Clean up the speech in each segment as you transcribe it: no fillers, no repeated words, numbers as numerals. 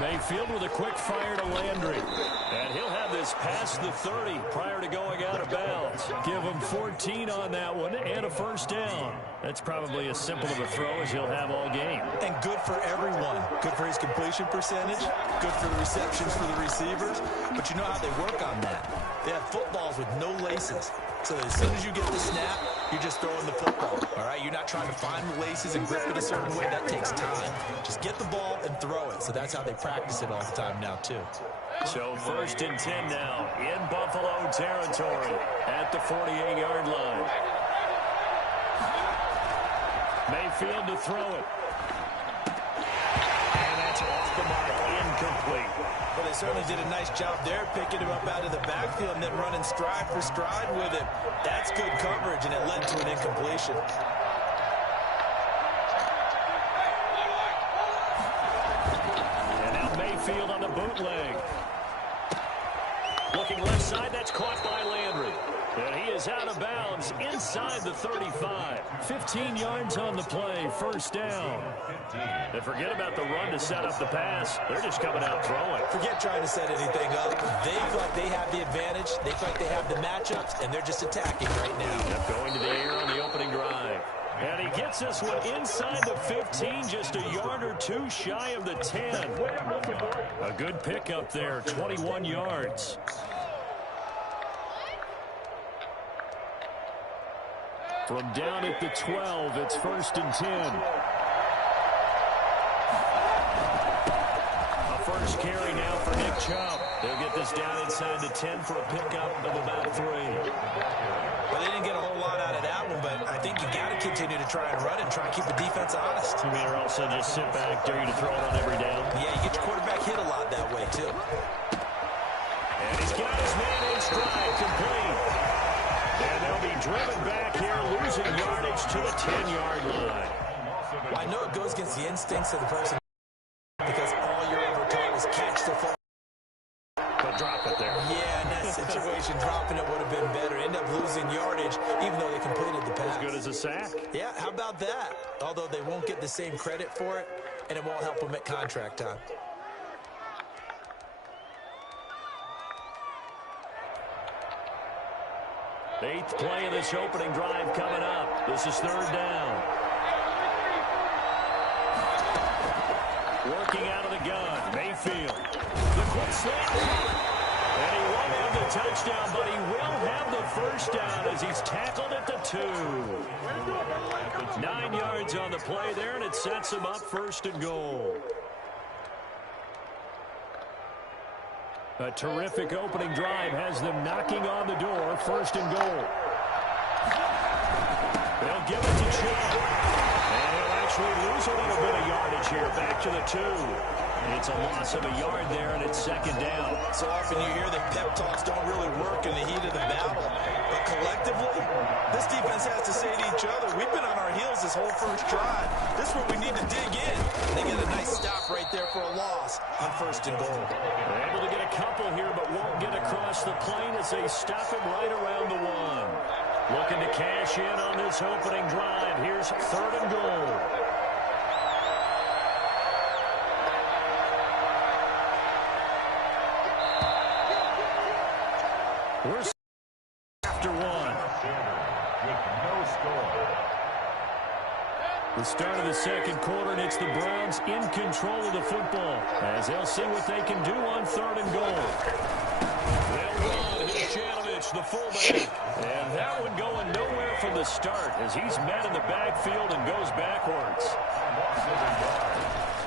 Mayfield with a quick fire to Landry. And he'll have this past the 30 prior to going out of bounds. Give him 14 on that one and a first down. That's probably as simple of a throw as he'll have all game. And good for everyone. Good for his completion percentage. Good for the receptions for the receivers. But you know how they work on that. They have footballs with no laces. So as soon as you get the snap, you're just throwing the football. All right? You're not trying to find the laces and grip it a certain way. That takes time. Just get the ball and throw it. So that's how they practice it all the time now, too. So 1st and 10 now in Buffalo territory at the 48-yard line. Mayfield to throw it. And that's off the mark, incomplete. Well, they certainly did a nice job there, picking him up out of the backfield and then running stride for stride with it. That's good coverage, and it led to an incompletion. And now Mayfield on the bootleg. Looking left side, that's caught by Landry. And he is out of bounds inside the 35. 15 yards on the play, first down. And forget about the run to set up the pass. They're just coming out throwing. Forget trying to set anything up. They feel like they have the advantage. They feel like they have the matchups, and they're just attacking right now. Yep, going to the air on the opening drive. And he gets this one inside the 15, just a yard or two shy of the 10. A good pickup there, 21 yards. From down at the 12, it's 1st and 10. A first carry now for Nick Chubb. They'll get this down inside the 10 for a pickup of about 3. Well, they didn't get a whole lot out of that one, but I think you got to continue to try and run it and try and keep the defense honest. You mean, or also just sit back, dare you to throw it on every down? Yeah, you get your quarterback hit a lot that way, too. And he's got his man in stride, complete. And they'll be driven back here, losing yardage to the 10-yard line. Well, I know it goes against the instincts of the person because all you're ever taught is catch the football. But drop it there. Yeah, in that situation, dropping it would have been better. End up losing yardage, even though they completed the pass. As good as a sack. Yeah, how about that? Although they won't get the same credit for it, and it won't help them at contract time. Eighth play of this opening drive coming up. This is 3rd down. Working out of the gun, Mayfield. The quick snap. And he won't have the touchdown, but he will have the first down as he's tackled at the 2. 9 yards on the play there, and it sets him up 1st and goal. A terrific opening drive has them knocking on the door, 1st and goal. They'll give it to Chubb. And he'll actually lose a little bit of yardage here, back to the 2. It's a loss of a yard there, and it's 2nd down. So often you hear that pep talks don't really work in the heat of the battle. But collectively, this defense has to say to each other, we've been on our heels this whole first drive. This is where we need to dig in. They get a nice stop right there for a loss on 1st and goal. They're able to get a couple here, but won't get across the plane as they stop him right around the 1. Looking to cash in on this opening drive. Here's 3rd and goal. We're after 1. No score. The start of the 2nd quarter, and it's the Browns in control of the football as they'll see what they can do on 3rd and goal. They'll run. Here's Janovich, the fullback. And that one going nowhere from the start as he's met in the backfield and goes backwards.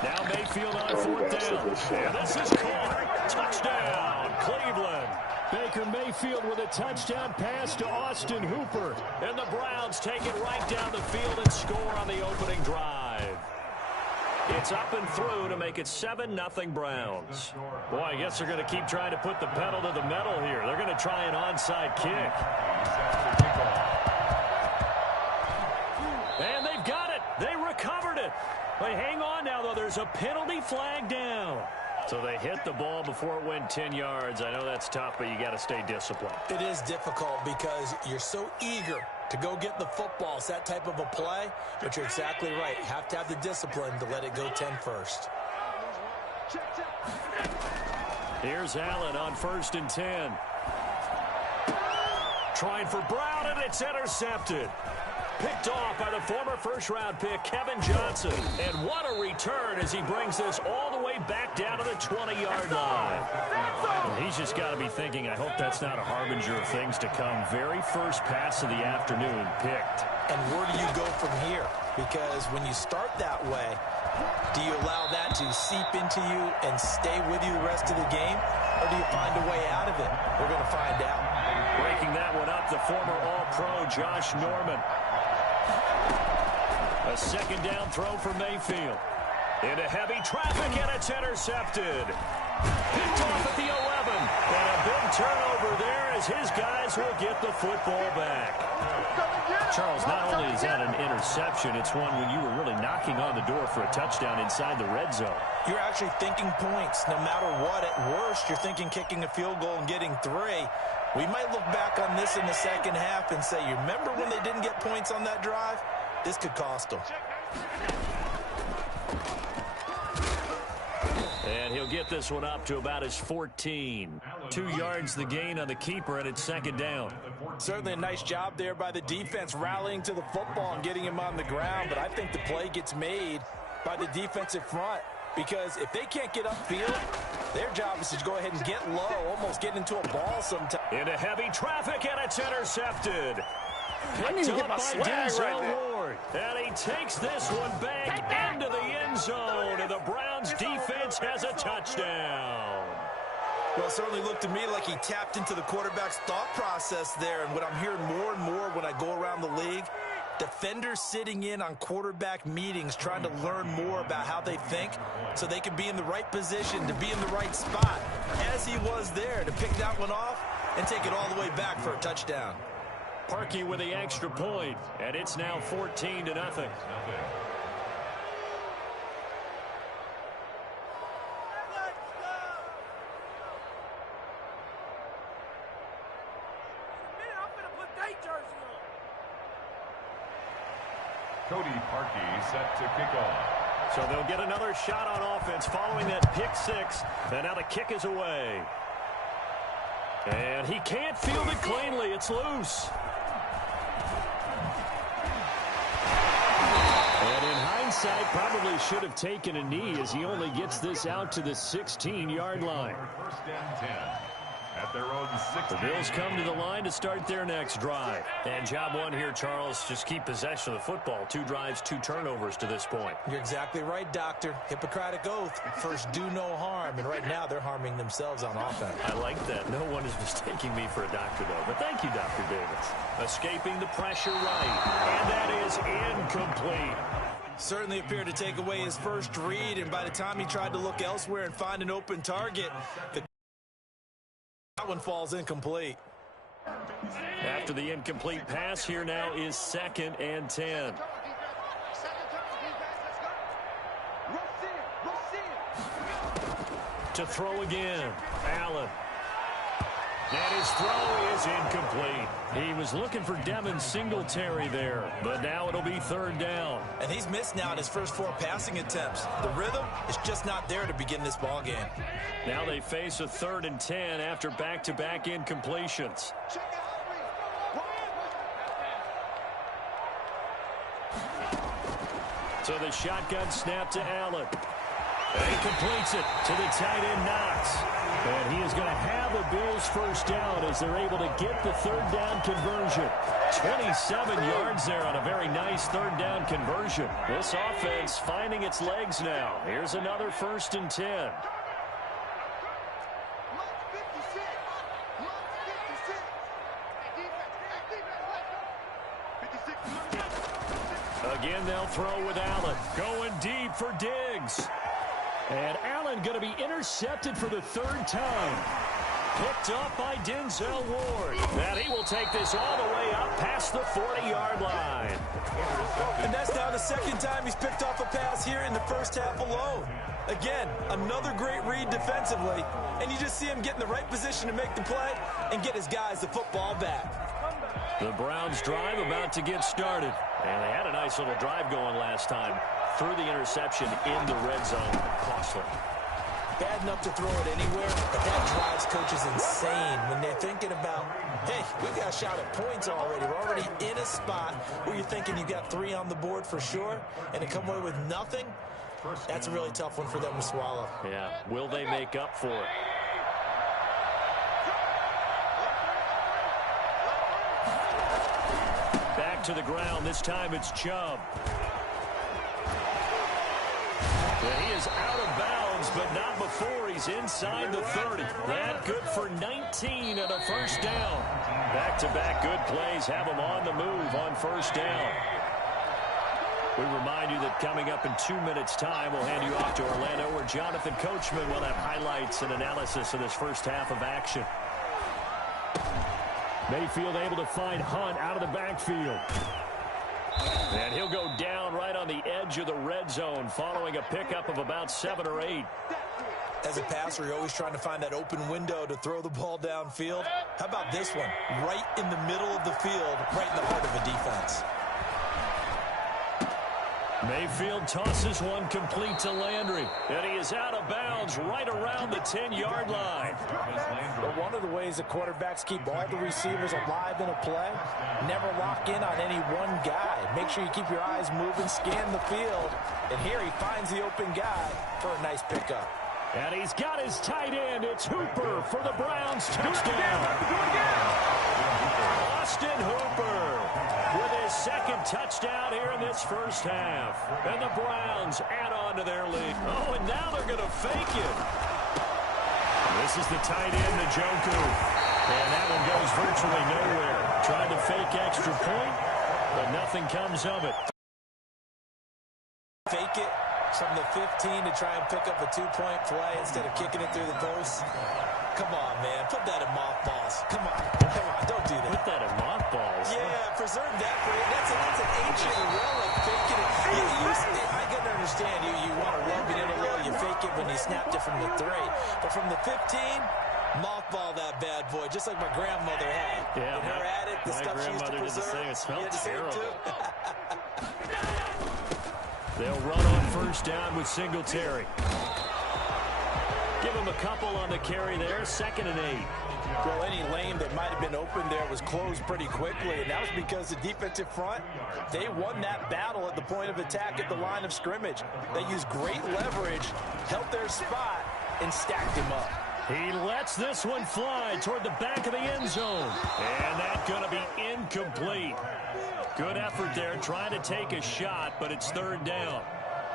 Now Mayfield on 4th down. And this is caught. Touchdown, Cleveland. Baker Mayfield with a touchdown pass to Austin Hooper. And the Browns take it right down the field and score on the opening drive. It's up and through to make it 7-0 Browns. Boy, I guess they're going to keep trying to put the pedal to the metal here. They're going to try an onside kick. And they've got it. They recovered it. But hang on now, though. There's a penalty flag down. So they hit the ball before it went 10 yards. I know that's tough, but you got to stay disciplined. It is difficult because you're so eager to go get the football. It's that type of a play, but you're exactly right. You have to have the discipline to let it go 10 first. Here's Allen on 1st and 10. Trying for Brown, and it's intercepted. Picked off by the former first-round pick, Kevin Johnson. And what a return as he brings this all the way back down to the 20-yard line. Well, he's just got to be thinking, I hope that's not a harbinger of things to come. Very first pass of the afternoon picked. And where do you go from here? Because when you start that way, do you allow that to seep into you and stay with you the rest of the game? Or do you find a way out of it? We're going to find out. Breaking that one up, the former All-Pro Josh Norman. A second down throw for Mayfield. Into heavy traffic, and it's intercepted. Picked off at the 11. And a big turnover there as his guys will get the football back. Charles, not only is that an interception, it's one when you were really knocking on the door for a touchdown inside the red zone. You're actually thinking points no matter what. At worst, you're thinking kicking a field goal and getting 3. We might look back on this in the second half and say, you remember when they didn't get points on that drive? This could cost them. And he'll get this one up to about his 14. 2 yards the gain on the keeper, and it's second down. Certainly a nice job there by the defense rallying to the football and getting him on the ground, but I think the play gets made by the defensive front because if they can't get upfield, their job is to go ahead and get low, almost get into a ball sometime. Into heavy traffic, and it's intercepted. Picked up by Denzel Ward. And he takes this one back into the end zone, and the Browns defense has a touchdown. Well, it certainly looked to me like he tapped into the quarterback's thought process there, and what I'm hearing more and more when I go around the league, defenders sitting in on quarterback meetings trying to learn more about how they think so they can be in the right position to be in the right spot, as he was there to pick that one off and take it all the way back for a touchdown. Parkey with the extra point, and it's now 14-0. Cody Parkey set to kick off. So they'll get another shot on offense following that pick 6, and now the kick is away. And he can't field it cleanly. It's loose. And in hindsight, probably should have taken a knee as he only gets this out to the 16-yard line. First and 10 at their own 16. The Bills come to the line to start their next drive. And job one here, Charles, just keep possession of the football. 2 drives, 2 turnovers to this point. You're exactly right, Doctor. Hippocratic oath. First, do no harm. And right now, they're harming themselves on offense. I like that. No one is mistaking me for a doctor, though. But thank you, Dr. Davis. Escaping the pressure right. And that is incomplete. Certainly appeared to take away his first read. And by the time he tried to look elsewhere and find an open target, that one falls incomplete. After the incomplete pass, here now is 2nd and 10. To throw again, Allen. And his throw is incomplete. He was looking for Devin Singletary there, but now it'll be 3rd down. And he's missed now in his first 4 passing attempts. The rhythm is just not there to begin this ball game. Now they face a 3rd and 10 after back-to-back incompletions. So the shotgun snap to Allen. And he completes it to the tight end, Knox. And he is going to have a Bills first down as they're able to get the 3rd down conversion. 27 yards there on a very nice 3rd down conversion. This offense finding its legs now. Here's another 1st and 10. Again, they'll throw with Allen. Going deep for Diggs. And Allen going to be intercepted for the 3rd time. Picked up by Denzel Ward. And he will take this all the way up past the 40-yard line. And that's now the 2nd time he's picked off a pass here in the first half alone. Again, another great read defensively. And you just see him get in the right position to make the play and get his guys the football back. The Browns drive about to get started. And they had a nice little drive going last time. Through the interception in the red zone. Costly. bad enough to throw it anywhere, but that drives coaches insane when they're thinking about, hey, we've got a shot at points already. We're already in a spot where you're thinking you got 3 on the board for sure, and to come away with nothing, that's a really tough one for them to swallow. Yeah, will they make up for it? Back to the ground. This time it's Chubb. Yeah, he is out of bounds, but not before he's inside the 30. That good for 19 and a first down. Back-to-back good plays have him on the move on first down. We remind you that coming up in 2 minutes' time, we'll hand you off to Orlando, where Jonathan Coachman will have highlights and analysis of this first half of action. Mayfield able to find Hunt out of the backfield. And he'll go down right on the edge of the red zone following a pickup of about 7 or 8. As a passer, you're always trying to find that open window to throw the ball downfield. How about this one? Right in the middle of the field, right in the heart of a defense. Mayfield tosses one complete to Landry. And he is out of bounds right around the 10-yard line. But one of the ways the quarterbacks keep all the receivers alive in a play, never lock in on any one guy. Make sure you keep your eyes moving, scan the field. And here he finds the open guy for a nice pickup. And he's got his tight end. It's Hooper for the Browns. Touchdown. Austin Hooper with his second touchdown here in this first half. And the Browns add on to their lead. Oh, and now they're going to fake it. This is the tight end, Njoku. And that one goes virtually nowhere. Tried to fake extra point, but nothing comes of it. Fake it from the 15 to try and pick up a 2-point play instead of kicking it through the post. Come on, man. Put that in mothballs. Come on. Come on. Don't do that. Put that in mothballs. Yeah, preserve that for you. That's an ancient relic. Faking it. I can understand you want to rub it in a little. You fake it when you snapped it from the 3. But from the 15, mothball that bad boy, just like my grandmother had. Yeah, in her attic, the stuff she used to preserve. It smelled terrible. They'll run on first down with Singletary. Give him a couple on the carry there. 2nd and 8. Well, any lane that might have been open there was closed pretty quickly, and that was because the defensive front, they won that battle at the point of attack at the line of scrimmage. They used great leverage, held their spot, and stacked him up. He lets this one fly toward the back of the end zone. And that's going to be incomplete. Good effort there, trying to take a shot, but it's 3rd down.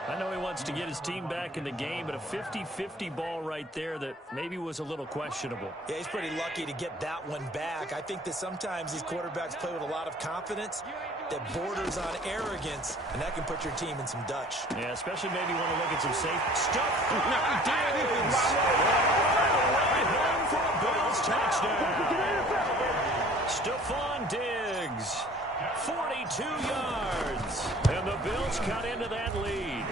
I know he wants to get his team back in the game, but a 50-50 ball right there that maybe was a little questionable. Yeah, he's pretty lucky to get that one back. I think that sometimes these quarterbacks play with a lot of confidence that borders on arrogance, and that can put your team in some Dutch. Yeah, especially maybe want to look at some safe stuff. For a Bills touchdown. Stephon Diggs. 42 yards. And the Bills cut into that lead.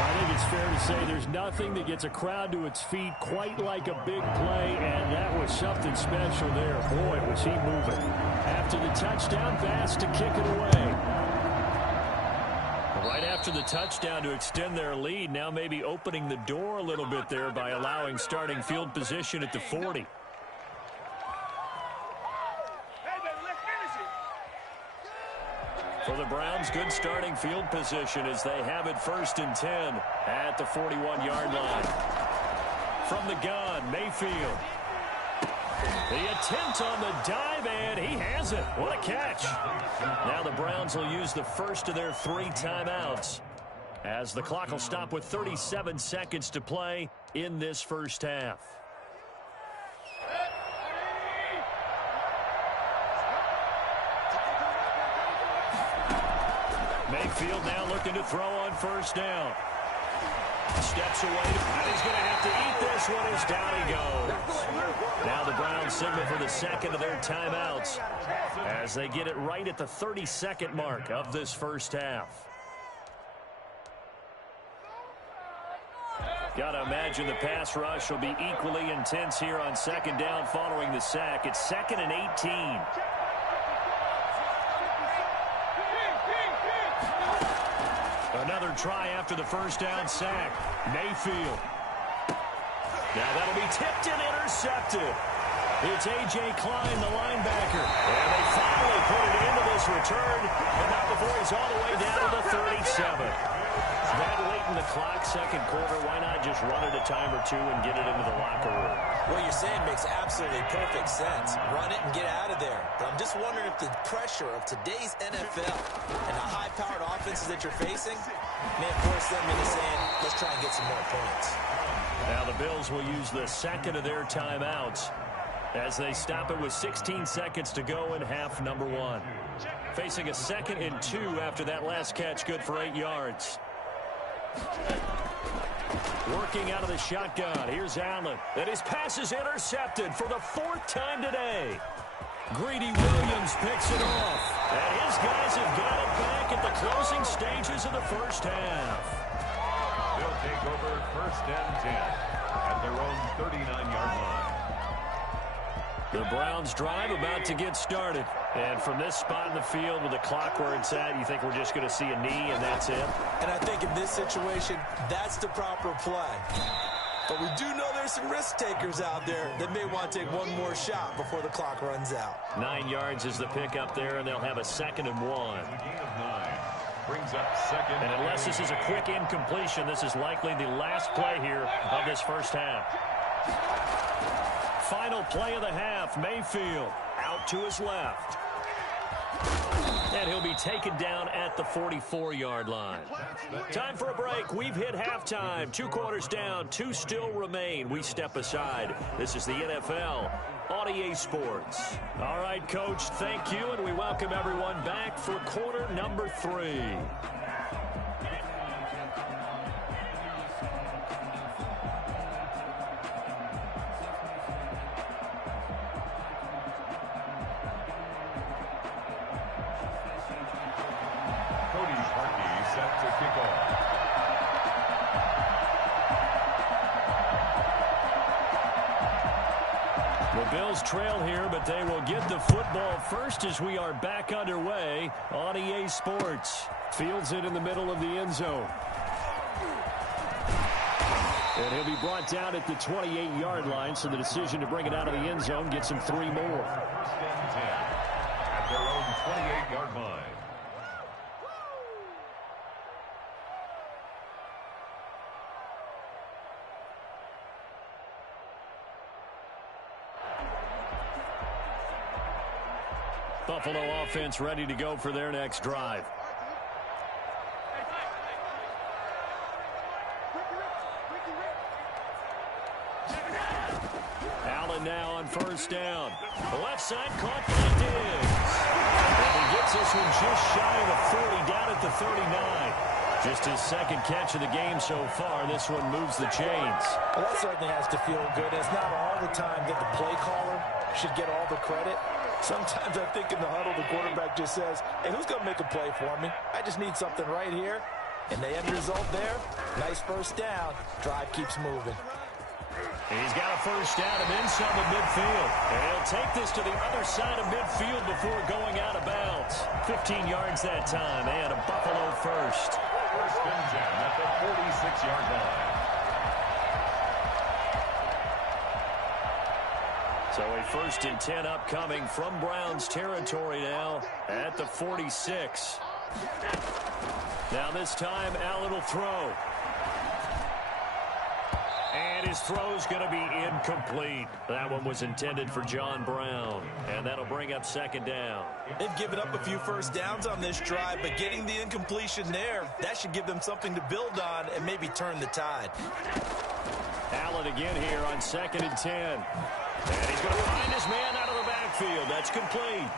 I think it's fair to say there's nothing that gets a crowd to its feet quite like a big play, and that was something special there. Boy, was he moving. After the touchdown pass to kick it away. Right after the touchdown to extend their lead, now maybe opening the door a little bit there by allowing starting field position at the 40. For the Browns, good starting field position as they have it 1st and 10 at the 41-yard line. From the gun, Mayfield. The attempt on the dive, and he has it. What a catch. Now the Browns will use the first of their 3 timeouts as the clock will stop with 37 seconds to play in this first half. Mayfield now looking to throw on first down. Steps away, and he's going to have to eat this one as down he goes. Now the Browns signal for the 2nd of their timeouts as they get it right at the 32nd mark of this first half. Got to imagine the pass rush will be equally intense here on 2nd down following the sack. It's 2nd and 18. Another try after the first down sack. Mayfield. Now that'll be tipped and intercepted. It's A.J. Klein, the linebacker. And they finally put it into this return, but not before he's all the way down to the 37. That late in the clock, second quarter, why not just run it a time or two and get it into the locker room? What you're saying makes absolutely perfect sense. Run it and get out of there. But I'm just wondering if the pressure of today's NFL and the high-powered offenses that you're facing may force them into saying, let's try and get some more points. Now the Bills will use the second of their timeouts as they stop it with 16 seconds to go in half number one. Facing a 2nd and 2 after that last catch, good for 8 yards. Working out of the shotgun. Here's Allen. And his pass is intercepted for the 4th time today. Greedy Williams picks it off. And his guys have got it back at the closing stages of the first half. They'll take over 1st and 10 at their own 39-yard line. The Browns drive about to get started. And from this spot in the field with the clock where it's at, you think we're just going to see a knee and that's it? And I think in this situation, that's the proper play. But we do know there's some risk takers out there that may want to take one more shot before the clock runs out. 9 yards is the pick up there, and they'll have a 2nd and 1. The gain of 9 brings up 2nd. And unless this is a quick incompletion, this is likely the last play here of this first half. Final play of the half, Mayfield out to his left. And he'll be taken down at the 44-yard line. Time for a break. We've hit halftime. 2 quarters down, 2 still remain. We step aside. This is the NFL on EA Sports. All right, Coach, thank you, and we welcome everyone back for quarter number 3. Bills trail here, but they will get the football first as we are back underway on EA Sports. Fields it in the middle of the end zone. And he'll be brought down at the 28-yard line, so the decision to bring it out of the end zone gets him 3 more. 1st and 10 at their own 28-yard line. Buffalo offense ready to go for their next drive. Allen now on 1st down. The left side caught by Diggs. And he gets this one just shy of the 40, down at the 39. Just his 2nd catch of the game so far. This one moves the chains. Well, that certainly has to feel good. It's not all the time that the play caller should get all the credit. Sometimes I think in the huddle, the quarterback just says, hey, who's going to make a play for me? I just need something right here. And the end result there, nice 1st down. Drive keeps moving. He's got a 1st down and then some at midfield. And he'll take this to the other side of midfield before going out of bounds. 15 yards that time, and a Buffalo first. 1st and 10 at the 46-yard line. So a 1st and 10 upcoming from Browns territory now at the 46. Now this time, Allen will throw. And his throw's going to be incomplete. That one was intended for John Brown. And that'll bring up 2nd down. They've given up a few 1st downs on this drive, but getting the incompletion there, that should give them something to build on and maybe turn the tide. Allen again here on 2nd and 10. And he's going to find his man out of the backfield. That's complete.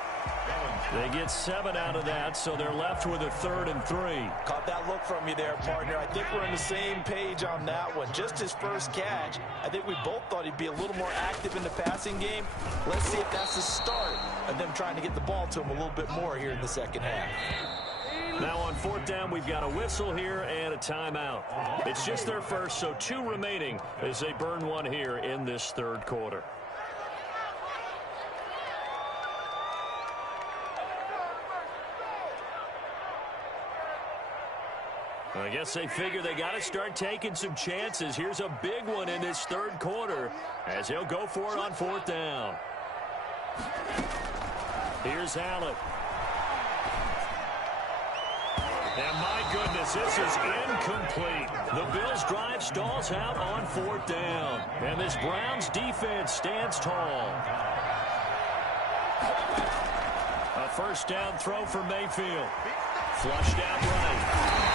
They get 7 out of that, so they're left with a 3rd and 3. Caught that look from you there, partner. I think we're on the same page on that one. Just his 1st catch. I think we both thought he'd be a little more active in the passing game. Let's see if that's the start of them trying to get the ball to him a little bit more here in the 2nd half. Now on 4th down, we've got a whistle here and a timeout. It's just their first, so 2 remaining as they burn one here in this 3rd quarter. I guess they figure they got to start taking some chances. Here's a big one in this third quarter as he'll go for it on fourth down. Here's Allen. And my goodness, this is incomplete. The Bills' drive stalls out on fourth down. And this Browns defense stands tall. A first down throw for Mayfield. Flushed out right.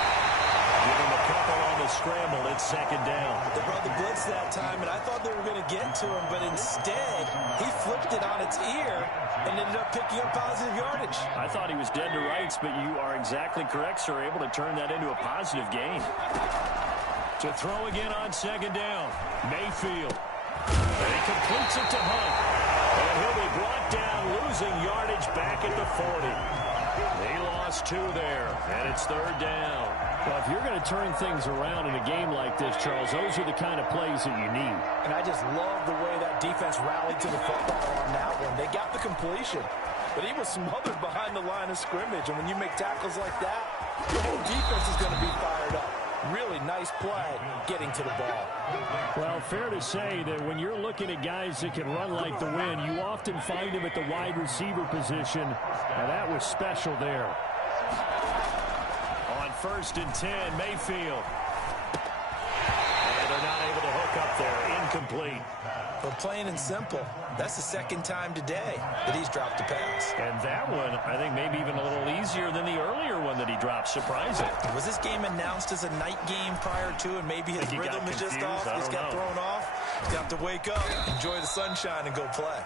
Give him a couple on the scramble. It's second down. They brought the blitz that time, and I thought they were going to get to him, but instead, he flipped it on its ear and ended up picking up positive yardage. I thought he was dead to rights, but you are exactly correct, sir. Able to turn that into a positive gain. To throw again on second down. Mayfield. And he completes it to Hunt. And he'll be brought down, losing yardage back at the 40. He lost 2 there, and it's third down. Well, if you're going to turn things around in a game like this, Charles, those are the kind of plays that you need. And I just love the way that defense rallied to the football on that one. They got the completion, but he was smothered behind the line of scrimmage. And when you make tackles like that, the whole defense is going to be fired up. Really nice play getting to the ball. Well, fair to say that when you're looking at guys that can run like the wind, you often find them at the wide receiver position. And that was special there. On 1st and 10, Mayfield. And they're not able to hook up there. Incomplete. But plain and simple, that's the second time today that he's dropped a pass. And that one, I think, maybe even a little easier than the earlier one that he dropped. Surprising. Was this game announced as a night game prior to, and maybe his rhythm is just off? He's got thrown off. He's got to wake up, enjoy the sunshine, and go play.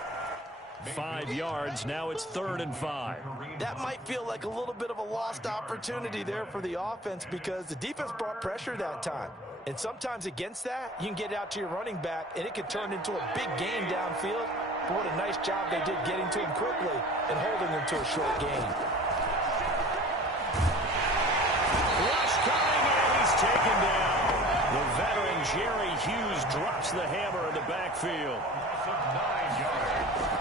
5 yards. Now it's 3rd and 5. That might feel like a little bit of a lost opportunity there for the offense because the defense brought pressure that time. And sometimes against that, you can get out to your running back, and it could turn into a big gain downfield. But what a nice job they did getting to him quickly and holding him to a short gain. Rush coming, and he's taken down. The veteran Jerry Hughes drops the hammer in the backfield. 9 yards.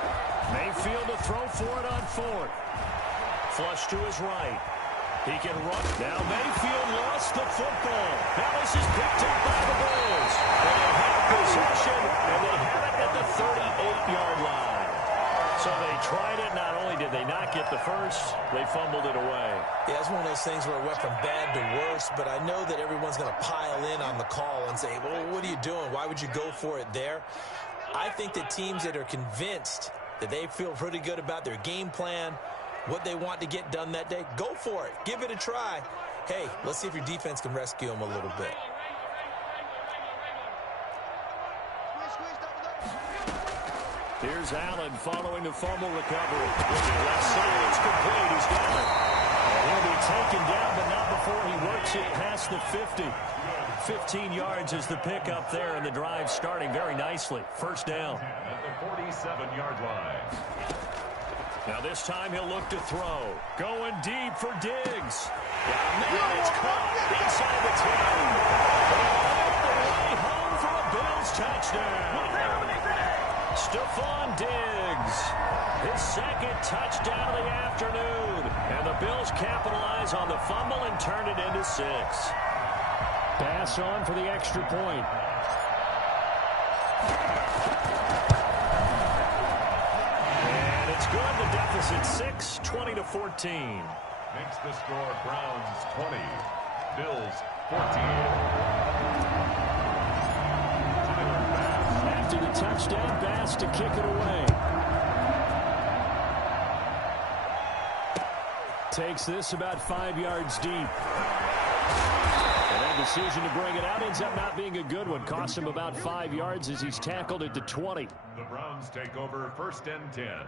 Mayfield to throw for it on 4th. Flush to his right. He can run. Now Mayfield lost the football. Now this is picked up by the Bills. And they have possession, and they have it at the 38-yard line. So they tried it. Not only did they not get the first, they fumbled it away. Yeah, it's one of those things where it went from bad to worse, but I know that everyone's going to pile in on the call and say, well, what are you doing? Why would you go for it there? I think that teams that are convinced that they feel pretty good about their game plan, what they want to get done that day, go for it. Give it a try. Hey, let's see if your defense can rescue them a little bit. Here's Allen following the fumble recovery. Left side, it's complete. He's got it. And he'll be taken down, but not before he works it past the 50. 15 yards is the pickup there, and the drive starting very nicely. First down. At the 47-yard line. Now this time he'll look to throw. Going deep for Diggs. Now it's caught inside the 10. And all the way home for a Bills touchdown. Stephon Diggs, his second touchdown of the afternoon. And the Bills capitalize on the fumble and turn it into 6. Pass on for the extra point. And it's good. The deficit 6, 20-14. Makes the score Browns 20, Bills 14. After the touchdown, Bass to kick it away. Takes this about 5 yards deep. And that decision to bring it out ends up not being a good one. Cost him about 5 yards as he's tackled at the 20. The Browns take over 1st and 10.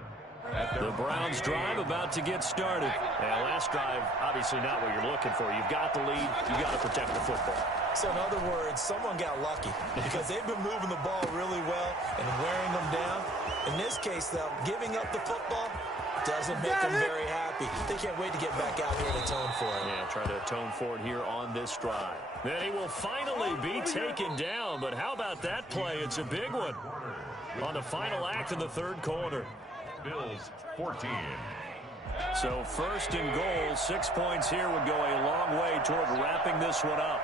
The Browns drive about to get started. And last drive, obviously not what you're looking for. You've got the lead. You've got to protect the football. So in other words, someone got lucky because they've been moving the ball really well and wearing them down. In this case, though, giving up the football doesn't make them very happy. They can't wait to get back out here and atone for it. Yeah, try to atone for it here on this drive. Then he will finally be taken down, but how about that play? It's a big one on the final act of the third quarter. Bills 14, So first and goal, 6 points here would go a long way toward wrapping this one up.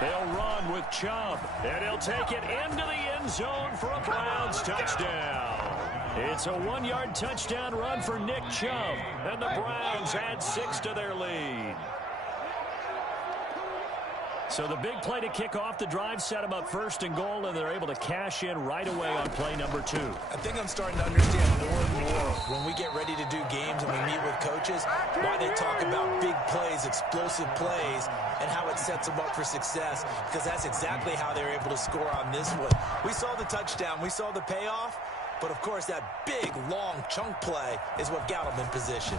They'll run with Chubb, and he'll take it into the end zone for a Browns touchdown. It's a 1-yard touchdown run for Nick Chubb, and the Browns add 6 to their lead. So the big play to kick off the drive set them up first and goal, and they're able to cash in right away on play number 2. I think I'm starting to understand more and more when we get ready to do games and we meet with coaches, why they talk about big plays, explosive plays, and how it sets them up for success, because that's exactly how they're able to score on this one. We saw the touchdown. We saw the payoff. But, of course, that big, long chunk play is what got them in position.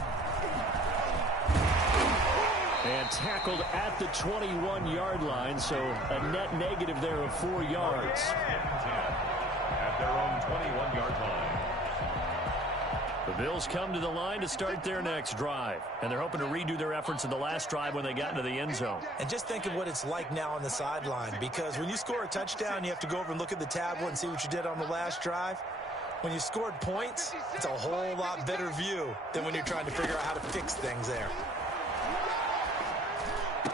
And tackled at the 21-yard line, so a net negative there of 4 yards. At their own 21-yard line. The Bills come to the line to start their next drive, and they're hoping to redo their efforts in the last drive when they got into the end zone. And just think of what it's like now on the sideline, because when you score a touchdown, you have to go over and look at the tablet and see what you did on the last drive. When you scored points, it's a whole lot better view than when you're trying to figure out how to fix things there. A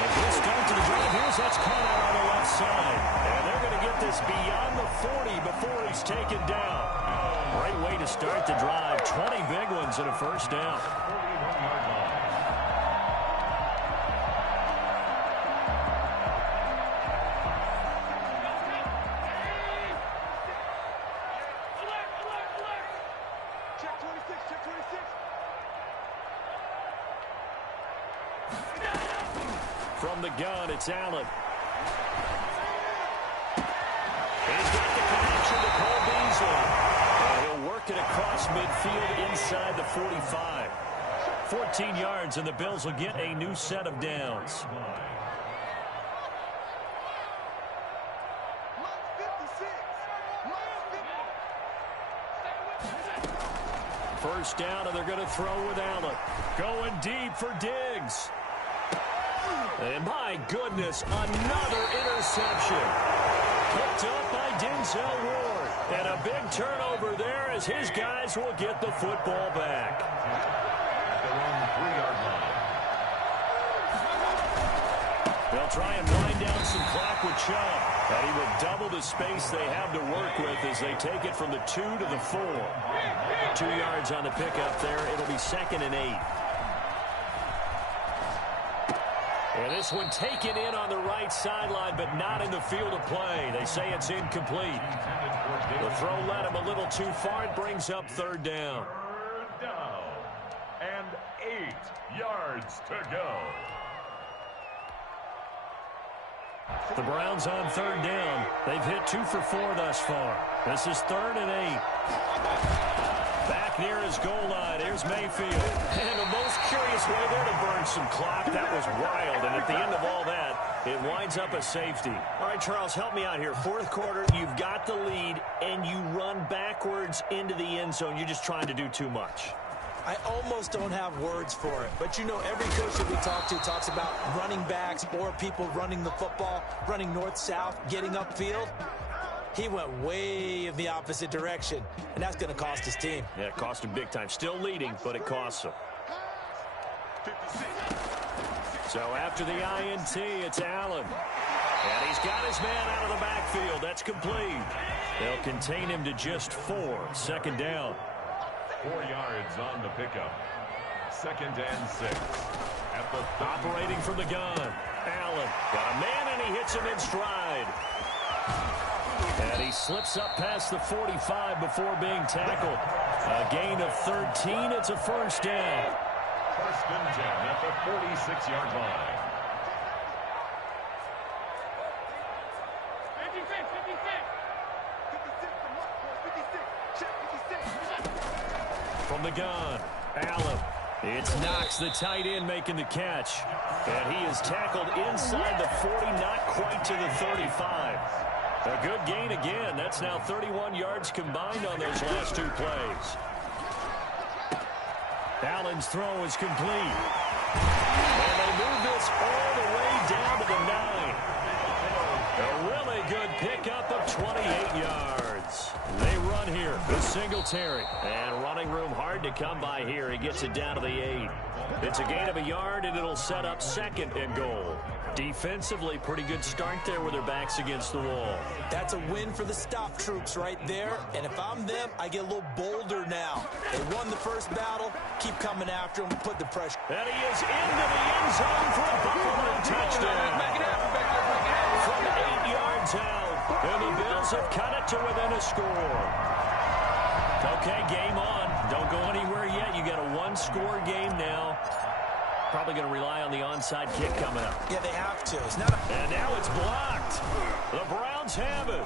good start to the drive. Here's that's caught out on the left side. And they're going to get this beyond the 40 before he's taken down. Great way to start the drive. 20 big ones and a first down. From the gun, it's Allen. He's got the connection to Cole Beasley. And he'll work it across midfield inside the 45. 14 yards, and the Bills will get a new set of downs. First down, and they're going to throw with Allen. Going deep for Diggs. And my goodness, another interception. Picked up by Denzel Ward. And a big turnover there as his guys will get the football back. At their own 3-yard line. They'll try and wind down some clock with Chubb. And he will double the space they have to work with as they take it from the 2 to the 4. 2 yards on the pickup there. It'll be 2nd and 8. And this one taken in on the right sideline, but not in the field of play. They say it's incomplete. The throw led him a little too far. It brings up 3rd down. 3rd down. And 8 yards to go. The Browns on 3rd down. They've hit 2 for 4 thus far. This is 3rd and 8. Back near his goal line. Here's Mayfield. And the most curious way there to burn some clock. That was wild. And at the end of all that, it winds up a safety. All right, Charles, help me out here. 4th quarter, you've got the lead, and you run backwards into the end zone. You're just trying to do too much. I almost don't have words for it. But, you know, every coach that we talk to talks about running backs or people running the football, running north-south, getting upfield. He went way in the opposite direction, and that's going to cost his team. Yeah, it cost him big time. Still leading, but it costs him. So after the INT, it's Allen. And he's got his man out of the backfield. That's complete. They'll contain him to just 4. 2nd down. 4 yards on the pickup. 2nd and 6. At the operating from the gun. Allen got a man, and he hits him in stride. And he slips up past the 45 before being tackled. A gain of 13. It's a first down. 1st and 10 at the 46-yard line. From the gun, Allen. It's Knox, the tight end, making the catch. And he is tackled inside the 40, not quite to the 35. A good gain again. That's now 31 yards combined on those last 2 plays. Allen's throw is complete. And they move this all the way down to the 9. A really good pickup of 28 yards. They run here. with Singletary. And running room hard to come by here. He gets it down to the 8. It's a gain of a yard, and it'll set up 2nd and goal. Defensively, pretty good start there with their backs against the wall. That's a win for the stop troops right there. And if I'm them, I get a little bolder now. They won the first battle. Keep coming after them. Put the pressure. And he is into the end zone for a Buffalo touchdown. From 8 yards out. And the Bills have cut it to within a score. Okay, game on. Don't go anywhere yet. You got a one-score game now. Probably going to rely on the onside kick coming up. Yeah, they have to. It's not and now it's blocked. The Browns have it.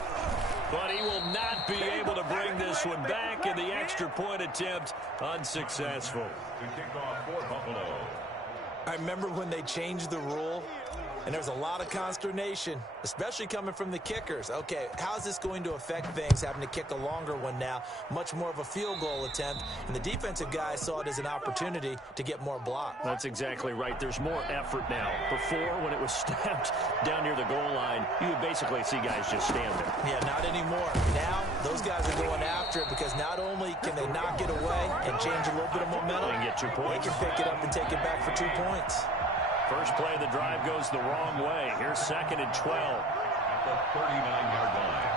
But he will not be able to bring this one back, and the extra point attempt unsuccessful. The kickoff for Buffalo. I remember when they changed the rule, and there was a lot of consternation, especially coming from the kickers. Okay, how's this going to affect things, having to kick a longer one now? Much more of a field goal attempt, and the defensive guys saw it as an opportunity to get more block. That's exactly right. There's more effort now. Before, when it was snapped down near the goal line, you would basically see guys just stand there. Yeah, not anymore. Now, those guys are going after it because not only can they knock it away and change a little bit of momentum, and get 2 points. They can pick it up and take it back for 2 points. First play of the drive goes the wrong way. Here's 2nd and 12. At the 39-yard line.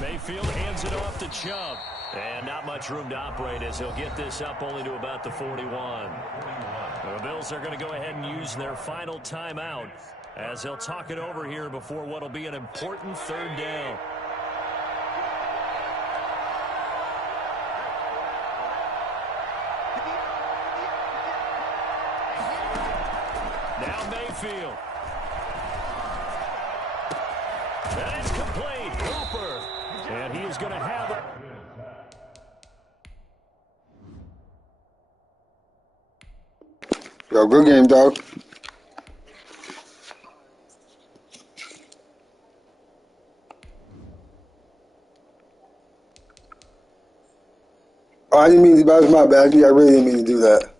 Mayfield hands it off to Chubb. And not much room to operate as he'll get this up only to about the 41. The Bills are going to go ahead and use their final timeout as they'll talk it over here before what will be an important 3rd down. Now Mayfield. And it's complete. Hooper. And he is going to have it. Yo, good game, dog. Oh, I didn't mean to, that was my bad. I really didn't mean to do that.